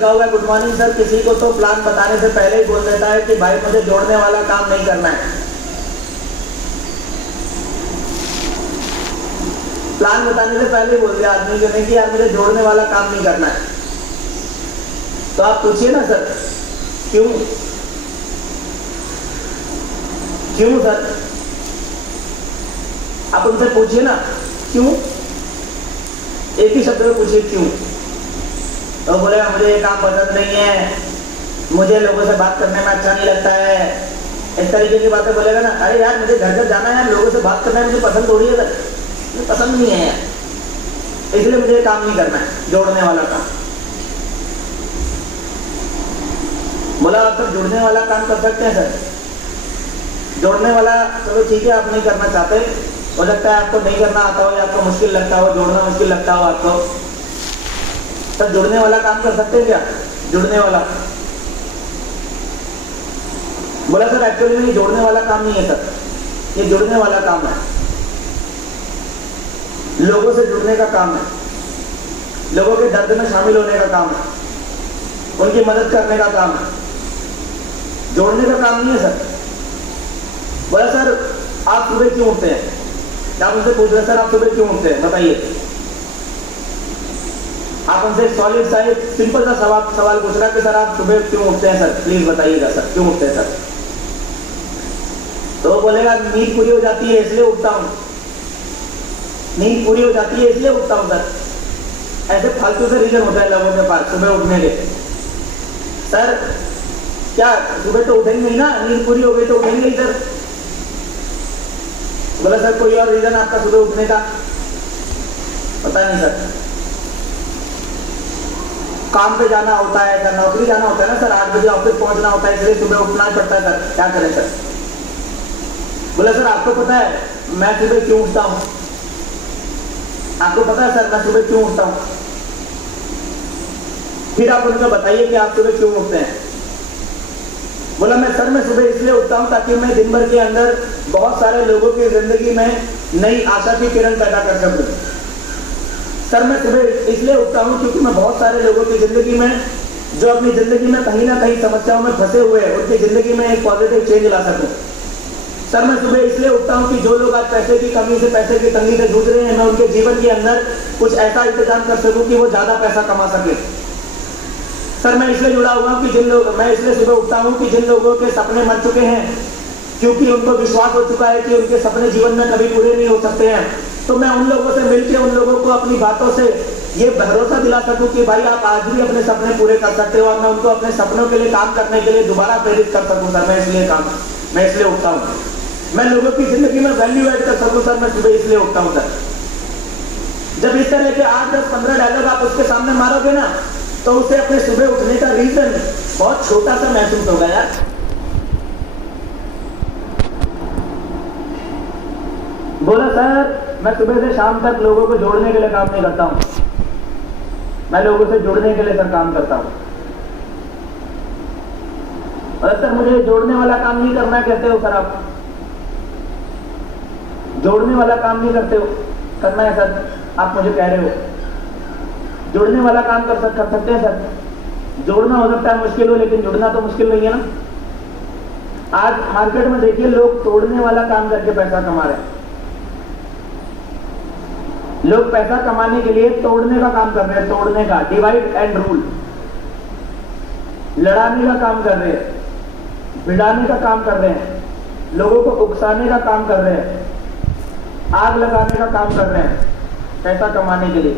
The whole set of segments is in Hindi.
देखा होगा, गुड मॉर्निंग सर, किसी को तो प्लान बताने से पहले ही बोल देता है कि भाई मुझे जोड़ने वाला काम नहीं करना है। प्लान बताने से पहले ही बोल दिया आदमी को नहीं कि यार मुझे जोड़ने वाला काम नहीं करना है। तो आप पूछिए ना सर, क्यों क्यों सर, आप उनसे पूछिए ना क्यों, एक ही शब्द में पूछिए क्यों। तो बोलेगा मुझे ये काम पसंद नहीं है, मुझे लोगों से बात करने में अच्छा नहीं लगता है, इस तरीके की बातें बोलेगा ना। अरे यार मुझे घर घर जाना है यार, लोगों से बात करना है, मुझे पसंद थोड़ी है सर, मुझे पसंद नहीं है यार, इसलिए मुझे ये काम नहीं करना है, जोड़ने वाला काम। बोला आप तो जोड़ने वाला काम कर सकते हैं सर, जोड़ने वाला चलो ठीक है आप नहीं करना चाहते, हो सकता है आपको नहीं करना आता हो या आपको मुश्किल लगता हो, जोड़ना मुश्किल लगता हो आपको, सर जुड़ने वाला काम कर सकते हैं क्या? जुड़ने वाला। बोला सर एक्चुअली में ये जोड़ने वाला काम नहीं है सर, ये जुड़ने वाला काम है, लोगों से जुड़ने का काम है, लोगों के दर्द में शामिल होने का काम है, उनकी मदद करने का काम है, जोड़ने का काम नहीं है सर। बोला सर आप सुबह क्यों उठते हैं? आप उनसे पूछ रहे सर आप सुबह क्यों उठते हैं बताइए। आप उनसे एक सॉलिड सा एक सिंपल सा सवाल पूछ रहा है कि सर आप सुबह क्यों उठते हैं सर, प्लीज बताइएगा सर क्यों उठते हैं सर। तो बोलेगा नींद पूरी हो जाती है इसलिए उठता हूं, नींद पूरी हो जाती है इसलिए उठता हूं सर। ऐसे फालतू से रीजन होता है लोगों के पास सुबह उठने के। सर क्या सुबह तो उठेंगे नहीं ना, नींद पूरी हो गई तो उठेंगे ही सर। बोला सर कोई और रीजन आपका सुबह उठने का? पता नहीं सर, काम पे जाना होता है सर, नौकरी जाना होता है ना सर, 8 बजे ऑफिस पहुंचना होता है इसलिए सुबह उठना ही पड़ता है सर, क्या करें सर। बोला सर आपको पता है मैं सुबह क्यों उठता हूं? आपको पता है सर मैं सुबह क्यों उठता हूं? फिर आप उनको बताइए कि आप सुबह क्यों उठते हैं। बोला मैं सर मैं सुबह इसलिए उठता हूं ताकि मैं दिन भर के अंदर बहुत सारे लोगों की जिंदगी में नई आशा की किरण पैदा कर सकूं। सर मैं सुबह इसलिए उठता हूं क्योंकि मैं बहुत सारे लोगों की जिंदगी में जो अपनी जिंदगी में कहीं ना कहीं समस्याओं में फंसे हुए हैं उनकी जिंदगी में एक पॉजिटिव चेंज ला सकूं। सर मैं सुबह इसलिए उठता हूं कि जो लोग आज पैसे की कमी से, पैसे की तंगी से जूझ रहे हैं, मैं उनके जीवन के अंदर कुछ ऐसा इंतजाम कर सकूं कि वो ज्यादा पैसा कमा सके। सर मैं इसलिए जुड़ा हुआ हूं कि मैं इसलिए सुबह उठता हूं कि जिन लोगों के सपने मर चुके हैं, क्योंकि उनको विश्वास हो चुका है कि उनके सपने जीवन में कभी पूरे नहीं हो सकते हैं, तो मैं उन लोगों से मिलकर उन लोगों को अपनी बातों से ये भरोसा दिला सकूं कि भाई आप आज भी अपने सपने पूरे कर सकते हो, और मैं उनको अपने सपनों के लिए काम करने के लिए दोबारा प्रेरित कर सकूं। सर मैं इसलिए उठता हूं, मैं लोगों की जिंदगी में वैल्यू ऐड कर सकूं। सर मैं सुबह इसलिए उठता हूं। सर जब इस तरह के 8, 10, 15 डायलॉग आप उसके सामने मारोगे ना, तो उसे अपने सुबह उठने का रीजन बहुत छोटा सा महसूस होगा यार। बोला सर मैं सुबह से शाम तक लोगों को जोड़ने के लिए काम नहीं करता हूं, मैं लोगों से जुड़ने के लिए सर काम करता हूं। और सर मुझे जोड़ने वाला काम नहीं करना कहते हो सर, आप जोड़ने वाला काम नहीं करते हो, करना है सर आप मुझे कह रहे हो। जोड़ने वाला काम कर सकते हैं सर, जोड़ना हो सकता है मुश्किल हो, लेकिन जुड़ना तो मुश्किल नहीं है ना। आज मार्केट में देखिए लोग तोड़ने वाला काम करके पैसा कमा रहे हैं, लोग पैसा कमाने के लिए तोड़ने का काम कर रहे हैं, तोड़ने का, डिवाइड एंड रूल, लड़ाने का काम कर रहे हैं, भिड़ाने का काम कर रहे हैं, लोगों को उकसाने का काम कर रहे हैं, आग लगाने का काम कर रहे हैं पैसा कमाने के लिए।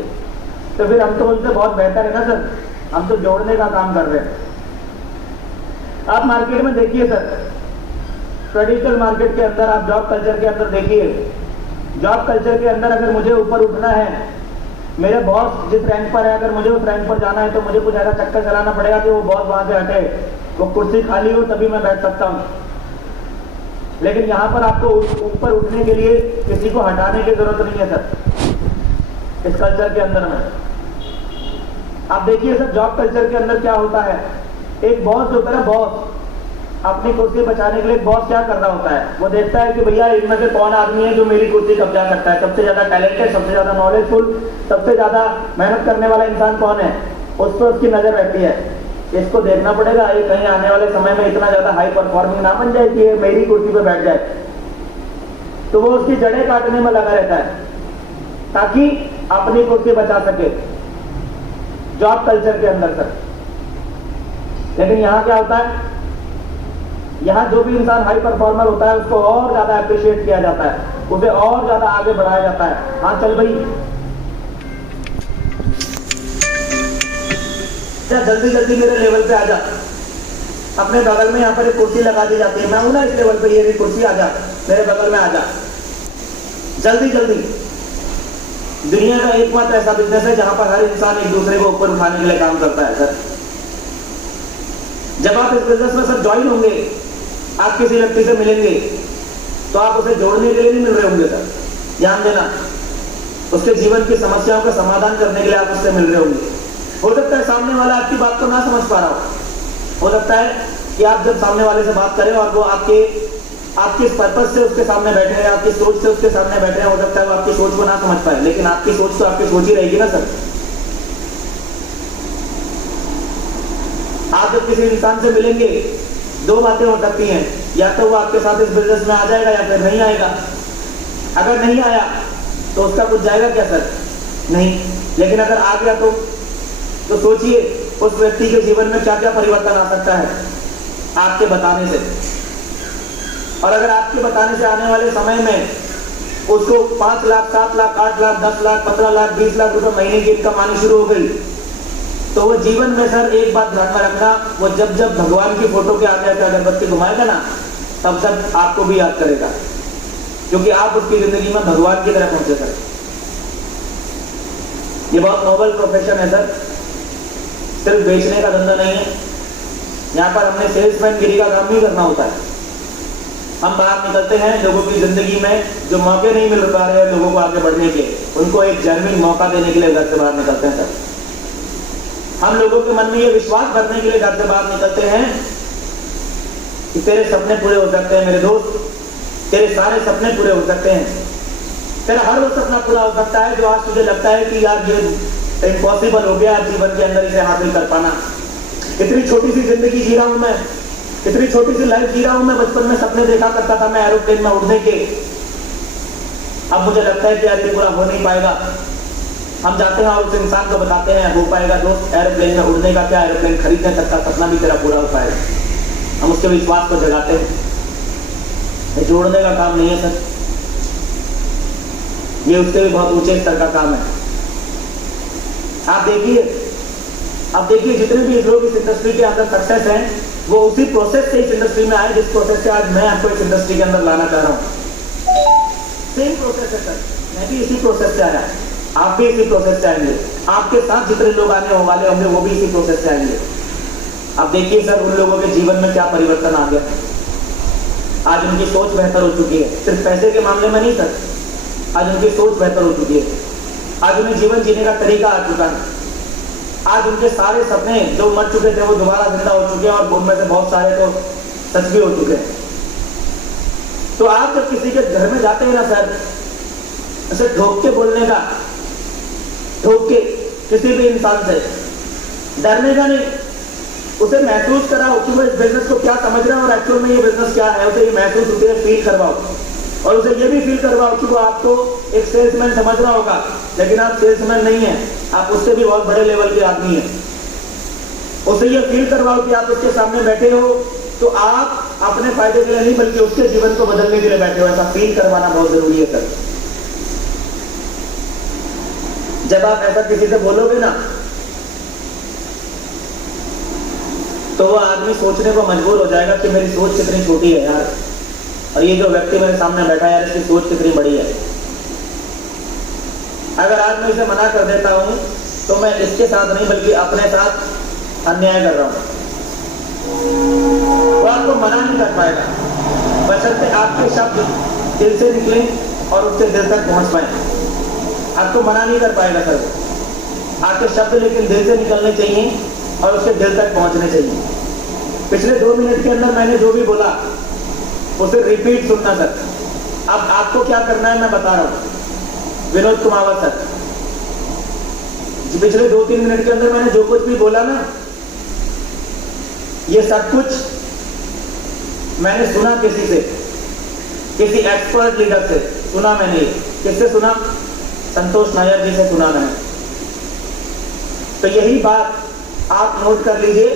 तो फिर हम तो उनसे बहुत बेहतर है ना सर, हम तो जोड़ने का काम कर रहे हैं। आप मार्केट में देखिए सर, ट्रेडिशनल मार्केट के अंदर, आप जॉब कल्चर के अंदर देखिए, जॉब कल्चर के अंदर अगर मुझे ऊपर उठना है, मेरे बॉस जिस रैंक पर है, अगर मुझे उस रैंक पर जाना है तो मुझे कुछ ऐसा चक्कर चलाना पड़ेगा कि वो बॉस वहां से हटे, वो कुर्सी खाली हो तभी मैं बैठ सकता हूँ। लेकिन यहाँ पर आपको ऊपर उठने के लिए किसी को हटाने की जरूरत नहीं है सर। इस कल्चर के अंदर में आप देखिए सर, जॉब कल्चर के अंदर क्या होता है, एक बॉस जो होता है, बॉस अपनी कुर्सी बचाने के लिए बॉस क्या कर रहा होता है, वो देखता है कि भैया इनमें से कौन आदमी है जो मेरी कुर्सी कब्जा करता है, सबसे ज्यादा टैलेंटेड, सबसे ज्यादा नॉलेजफुल, सबसे ज्यादा मेहनत करने वाला इंसान कौन है, उस पर उसकी नजर रहती है। इसको देखना पड़ेगा ये कहीं आने वाले समय में इतना ज्यादा हाई परफॉर्मिंग ना बन जाए कि ये मेरी कुर्सी पर बैठ जाए। तो वो उसकी जड़ें काटने में लगा रहता है ताकि अपनी कुर्सी बचा सके जॉब कल्चर के अंदर तक। लेकिन यहां क्या होता है, यहां जो भी इंसान हाई परफॉर्मर होता है उसको और ज्यादा अप्रिशिएट किया जाता है, उसे और ज्यादा आगे बढ़ाया जाता है। हाँ चल भाई, जल्दी जल्दी मेरे लेवल पे आ जा। अपने बगल में यहाँ पर एक कुर्सी लगा दी जाती है, मैं हूं ना इस लेवल पे, ये भी कुर्सी आ जा, मेरे बगल में आ जा जल्दी जल्दी। दुनिया का एकमात्र ऐसा बिजनेस है जहां पर हर इंसान एक दूसरे को ऊपर उठाने के लिए काम करता है सर। जब आप इस बिजनेस में सर ज्वाइन होंगे, आप किसी व्यक्ति से मिलेंगे तो आप उसे जोड़ने के लिए नहीं मिल रहे होंगे सर, ध्यान देना। उसके जीवन की समस्याओं का समाधान करने के लिए आप उससे मिल रहे होंगे। हो सकता है सामने वाला आपकी बात को ना समझ पा रहा हो सकता है कि आप जब सामने वाले से बात करें और वो आपके पर्पस से उसके सामने बैठे हैं, आपकी सोच से उसके सामने बैठे हैं, हो सकता है वो आपकी सोच को ना समझ पाए, लेकिन आपकी सोच तो आपकी सोच ही रहेगी ना सर। आप जब किसी इंसान से मिलेंगे, दो बातें हो सकती हैं, या तो वो आपके साथ इस बिजनेस में आ जाएगा या फिर नहीं आएगा। अगर नहीं आया तो उसका कुछ जाएगा क्या सर? नहीं। लेकिन अगर आ गया तो सोचिए उस व्यक्ति के जीवन में क्या क्या परिवर्तन आ सकता है आपके बताने से। और अगर आपके बताने से आने वाले समय में उसको 5 लाख, 7 लाख, 8 लाख, 10 लाख, 15 लाख, 20 लाख रुपए महीने की इनकम आनी शुरू हो गई, तो वो जीवन में सर एक बात ध्यान में रखना, वो जब जब भगवान की फोटो के आगे आकर अगरबत्ती घुमाएगा ना, तब तक आपको भी याद करेगा, क्योंकि आप उसकी जिंदगी में भगवान की तरह पहुंचे सर। ये बहुत नोबल प्रोफेशन है सर, सिर्फ बेचने का धंधा नहीं है। यहाँ पर हमने सेल्समैन गिरी का काम नहीं करना होता है। हम बाहर निकलते हैं, लोगों की जिंदगी में जो मौके नहीं मिल पा रहे हैं लोगों को आगे बढ़ने के, उनको एक जेन्युइन मौका देने के लिए घर से बाहर निकलते हैं सर। हम लोगों के मन में ये विश्वास भरने के लिए घर से बाहर निकलते हैं कि तेरे सपने पूरे हो सकते हैं मेरे दोस्त, तेरे सारे सपने पूरे हो सकते हैं। तेरा हर वो सपना पूरा हो सकता है जो आज तुझे लगता है कि यार ये इम्पॉसिबल हो गया जीवन के अंदर इसे हासिल कर पाना। इतनी छोटी सी जिंदगी जी रहा हूं मैं, इतनी छोटी सी लाइफ जी रहा हूं मैं। बचपन में सपने देखा करता था मैं एरोप्लेन में उड़ने के, अब मुझे लगता है कि यार ये पूरा हो नहीं पाएगा। हम जाते हैं और उस इंसान को बताते हैं हो पाएगा दोस्त, एरोप्लेन में उड़ने का क्या, एरोप्लेन खरीदने तक का सपना भी तेरा पूरा हो पाएगा। हम उसके विश्वास को जगाते हैं। ये जोड़ने का काम नहीं है सर, ये उससे भी बहुत ऊंचे स्तर का काम है। आप देखिए जितने भी लोग इस इंडस्ट्री के अंदर सक्सेस हैं, वो उसी प्रोसेस से इस इंडस्ट्री में आए जिस प्रोसेस से आज मैं आपको इस इंडस्ट्री के अंदर लाना चाह रहा हूँ। सेम प्रोसेस है सर, मैं भी इसी प्रोसेस से आया, आप भी इसी प्रोसेस से आएंगे, आपके साथ जितने लोग आने वाले होंगे वो भी इसी प्रोसेस से आएंगे। अब देखिए सर उन लोगों के जीवन में क्या परिवर्तन आ गया। आज उनकी सोच बेहतर हो चुकी है, सिर्फ पैसे के मामले में नहीं सर, आज उनकी सोच बेहतर हो चुकी है। आज उन्हें जीवन जीने का तरीका आ चुका है। आज उनके सारे सपने जो मर चुके थे वो दोबारा जिंदा हो चुके हैं, और उनमें से बहुत सारे तो सच भी हो चुके हैं। तो आप जब किसी के घर में जाते हैं ना सर, ऐसे ठोक के बोलने का, ठोक के किसी भी इंसान से डरने का नहीं, उसे महसूस कराओ कि वो इस बिजनेस को क्या समझ रहा है और एक्चुअल में ये बिजनेस क्या है। उसे ये महसूस, उसे फील करवाओ, और उसे ये भी फील करवाओ कि वो आपको एक सेल्समैन समझ रहा होगा, लेकिन आप सेल्समैन नहीं है, आप उससे भी बहुत बड़े लेवल के आदमी हैं। उसे ये फील करवाओ कि आप उसके सामने बैठे हो तो आप अपने फायदे के लिए नहीं बल्कि उसके जीवन को बदलने के लिए बैठे हो। ऐसा फील करवाना बहुत जरूरी है सर। जब आप ऐसा किसी से बोलोगे ना, तो वो आदमी सोचने को मजबूर हो जाएगा कि मेरी सोच कितनी छोटी है यार, और ये जो व्यक्ति मेरे सामने बैठा है यार इसकी सोच कितनी बड़ी है। अगर आज मैं इसे मना कर देता हूं तो मैं इसके साथ नहीं बल्कि अपने साथ अन्याय कर रहा हूं। वो आपको मना नहीं कर पाएगा, बशर्ते आपके शब्द दिल से निकले और उसके दिल तक पहुंच पाए। आपको मना नहीं कर पाएगा सर, आपके शब्द लेकिन दिल से निकलने चाहिए और उसके दिल तक पहुंचने चाहिए। पिछले 2 मिनट के अंदर मैंने जो भी बोला उसे रिपीट सुनना सर। अब आपको क्या करना है मैं बता रहा हूं। विनोद कुमावत सर, पिछले 2-3 मिनट के अंदर मैंने जो कुछ भी बोला ना, ये सब कुछ मैंने सुना किसी से, किसी एक्सपर्ट लीडर से सुना मैंने। किससे सुना? संतोष नायर जी से सुना मैंने। तो यही बात आप नोट कर लीजिए,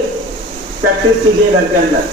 प्रैक्टिस कीजिए घर के अंदर।